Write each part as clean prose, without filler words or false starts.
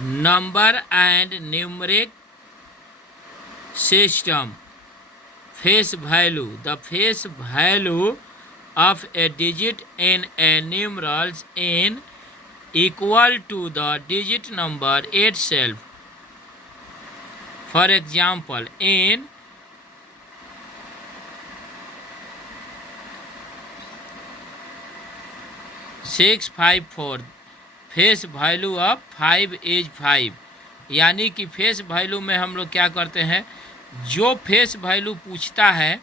number and numeric system. Face value. The face value of a digit in a numerals n equal to the digit number itself. For example, in 654 face value of 5 is 5, यानी कि face value में हम लोग क्या करते हैं, जो face value पूछता है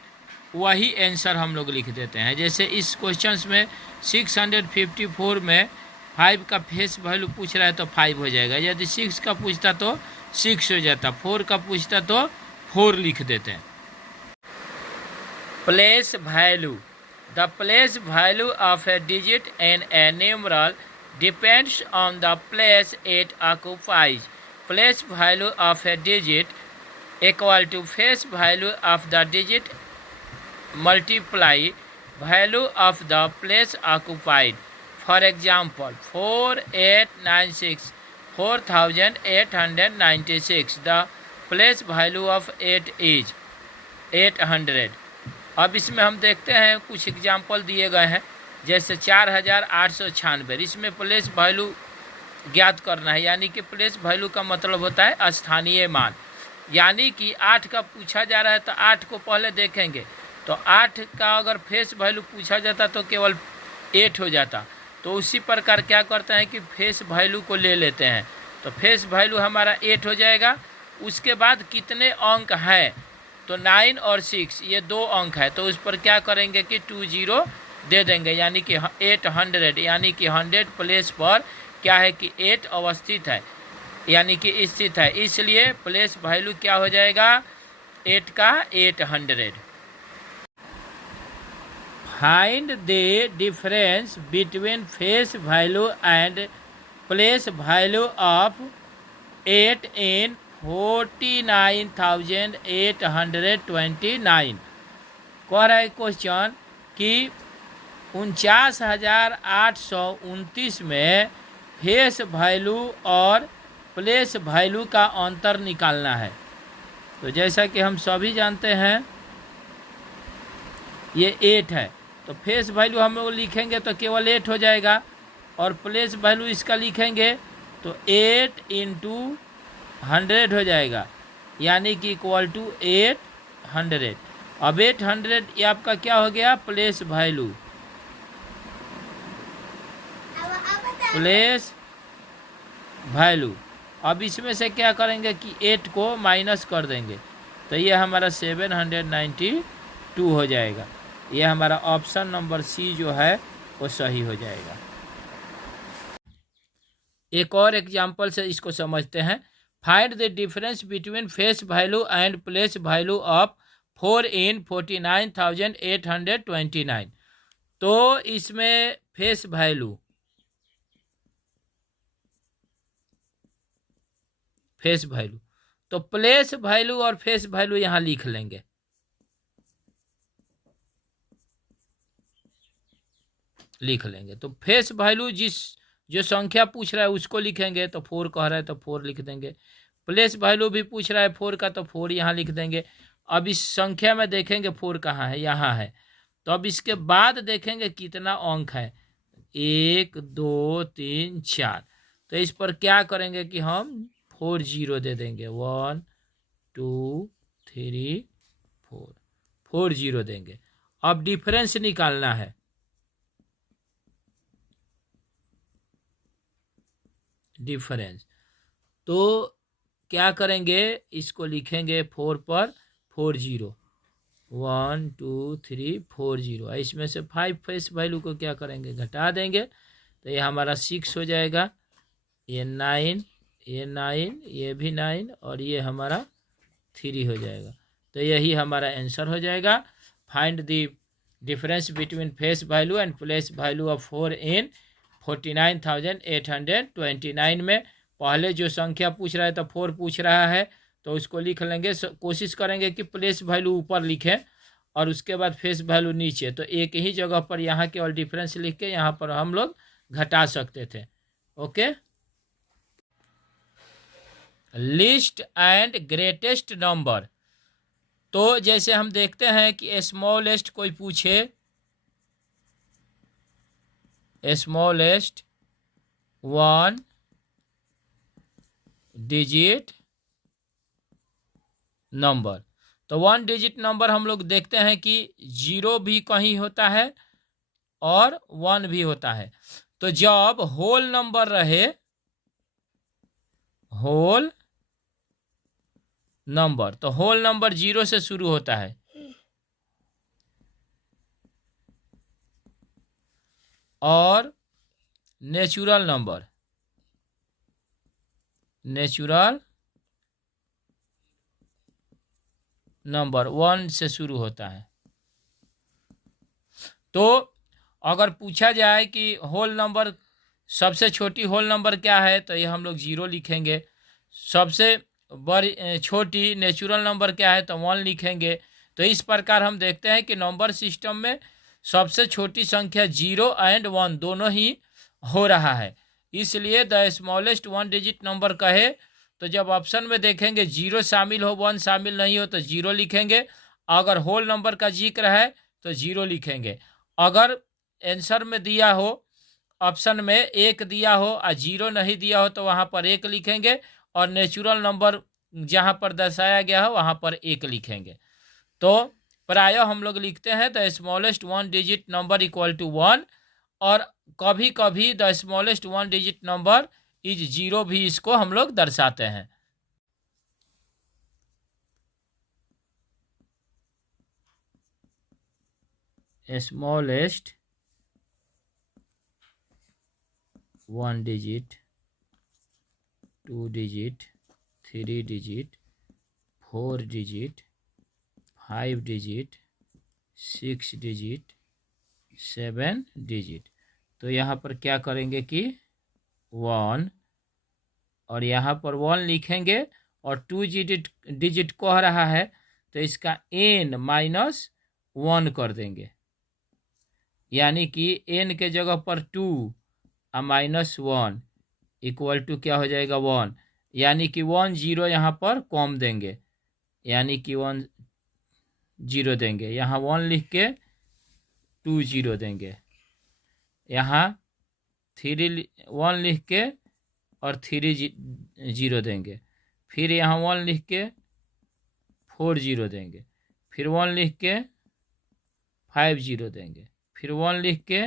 वही आंसर हम लोग लिख देते हैं। जैसे इस क्वेश्चंस में 654 में 5 का फेस वैल्यू पूछ रहा है तो 5 हो जाएगा। यदि 6 का पूछता तो 6 हो जाता, 4 का पूछता तो 4 लिख देते हैं। Place value. The place value of a digit in a numeral depends on the place it occupies. Place value of a digit equal to face value of the digit multiply value of the place occupied. For example, 4896, 4896. The place value of 8 is 800. अब इसमें हम देखते हैं कुछ example दिए गए हैं, जैसे 4896। इसमें प्लेस वैल्यू ज्ञात करना है, यानी कि प्लेस वैल्यू का मतलब होता है स्थानीय मान। यानी कि 8 का पूछा जा रहा है तो 8 को पहले देखेंगे, तो 8 का अगर फेस वैल्यू पूछा जाता तो केवल 8 हो जाता। तो उसी प्रकार क्या करते हैं कि फेस वैल्यू को ले लेते हैं, तो फेस वैल्यू हमारा 8 हो जाएगा। उसके बाद कितने अंक हैं, तो 9 और 6 ये 2 अंक है, तो उस पर क्या करेंगे कि 20 दे देंगे, यानी कि 800, यानी कि 100 प्लेस पर क्या है कि 8 अवस्थित है, यानी कि स्थित है, इसलिए प्लेस वैल्यू क्या हो जाएगा 8 का 800। Find the difference between face value and place value of 8 इन 49,829। कह रहा है क्वेश्चन कि 49,829 में फेस वैल्यू और प्लेस वैल्यू का अंतर निकालना है। तो जैसा कि हम सभी जानते हैं ये 8 है, तो फेस वैल्यू हम लोग लिखेंगे तो केवल 8 हो जाएगा, और प्लेस वैल्यू इसका लिखेंगे तो 8 × 100 हो जाएगा, यानी कि इक्वल टू 800। अब 800 ये आपका क्या हो गया प्लेस वैल्यू, प्लेस वैल्यू। अब इसमें से क्या करेंगे कि 8 को माइनस कर देंगे, तो ये हमारा 792 हो जाएगा। ये हमारा ऑप्शन नंबर सी जो है वो सही हो जाएगा। एक और एग्जाम्पल से इसको समझते हैं। Find the difference between face value and place value of 4 इन 49,829। तो इसमें फेस वैल्यू तो प्लेस वैल्यू और फेस वैल्यू यहाँ लिख लेंगे। तो फेस वैल्यू जो संख्या पूछ रहा है उसको लिखेंगे, तो 4 कह रहा है तो 4 लिख देंगे। प्लेस वैल्यू भी पूछ रहा है 4 का, तो 4 यहाँ लिख देंगे। अब इस संख्या में देखेंगे 4 कहाँ है, यहाँ है, तो अब इसके बाद देखेंगे कितना अंक है, 1 2 3 4। तो इस पर क्या करेंगे कि हम 40 दे देंगे, 1 2 3 4, 40 देंगे। अब डिफरेंस निकालना है, डिफरेंस। तो क्या करेंगे, इसको लिखेंगे 4 पर 40, 1 2 3 40। इसमें से 5 फेस वैल्यू को क्या करेंगे घटा देंगे, तो ये हमारा 6 हो जाएगा, ये 9, ये 9, ये भी 9, और ये हमारा 3 हो जाएगा। तो यही हमारा आंसर हो जाएगा। Find the difference between face value and place value of 4 इन 49,829 में पहले जो संख्या पूछ रहा है तो 4 पूछ रहा है, तो उसको लिख लेंगे। कोशिश करेंगे कि प्लेस वैल्यू ऊपर लिखें और उसके बाद फेस वैल्यू नीचे, तो एक ही जगह पर यहाँ केवल डिफरेंस लिख के यहाँ पर हम लोग घटा सकते थे। Okay, list and greatest number. तो जैसे हम देखते हैं कि स्मॉलेस्ट कोई पूछे, स्मॉलेस्ट 1 डिजिट नंबर, तो 1 डिजिट नंबर हम लोग देखते हैं कि 0 भी कहीं होता है और 1 भी होता है। तो जब होल नंबर रहे, होल नंबर, तो होल नंबर 0 से शुरू होता है, और नेचुरल नंबर, नेचुरल नंबर 1 से शुरू होता है। तो अगर पूछा जाए कि होल नंबर, सबसे छोटी होल नंबर क्या है, तो ये हम लोग 0 लिखेंगे। सबसे बड़ी छोटी नेचुरल नंबर क्या है, तो 1 लिखेंगे। तो इस प्रकार हम देखते हैं कि नंबर सिस्टम में सबसे छोटी संख्या 0 एंड 1 दोनों ही हो रहा है। इसलिए द स्मॉलेस्ट 1 डिजिट नंबर कहे तो जब ऑप्शन में देखेंगे 0 शामिल हो, 1 शामिल नहीं हो, तो 0 लिखेंगे। अगर होल नंबर का जिक्र है तो 0 लिखेंगे। अगर आंसर में दिया हो, ऑप्शन में 1 दिया हो और 0 नहीं दिया हो, तो वहाँ पर 1 लिखेंगे, और नेचुरल नंबर जहाँ पर दर्शाया गया हो वहाँ पर 1 लिखेंगे। तो प्रायः हम लोग लिखते हैं the smallest 1 digit number equal to 1, और कभी कभी the smallest 1 digit number is 0 भी इसको हम लोग दर्शाते हैं। Smallest 1 digit, 2 digit, 3 digit, 4 digit, 5 digit, 6 digit, 7 digit. तो यहाँ पर क्या करेंगे कि 1, और यहाँ पर 1 लिखेंगे, और 2 डिजिट कह रहा है तो इसका n -1 कर देंगे, यानी कि n के जगह पर 2 और -1 इक्वल टू क्या हो जाएगा 1, यानी कि 1 0 यहाँ पर कम देंगे, यानी कि 1 0 देंगे। यहाँ 1 लिख के 2 0 देंगे, यहाँ 1 लिख के और 3 0 देंगे, फिर यहाँ 1 लिख के 4 0 देंगे, फिर 1 लिख के 5 0 देंगे, फिर 1 लिख के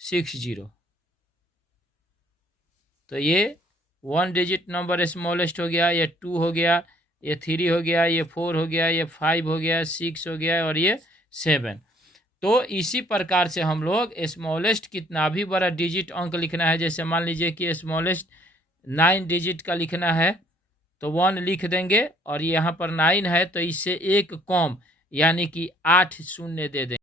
6 0। तो ये 1 डिजिट नंबर स्मॉलेस्ट हो गया, ये 2 हो गया, ये 3 हो गया, ये 4 हो गया, ये 5 हो गया, 6 हो गया, और ये 7। तो इसी प्रकार से हम लोग स्मॉलेस्ट कितना भी बड़ा डिजिट अंक लिखना है, जैसे मान लीजिए कि स्मॉलेस्ट 9 डिजिट का लिखना है तो 1 लिख देंगे, और यहाँ पर 9 है तो इससे 1 कम, यानी कि 8 शून्य दे देंगे।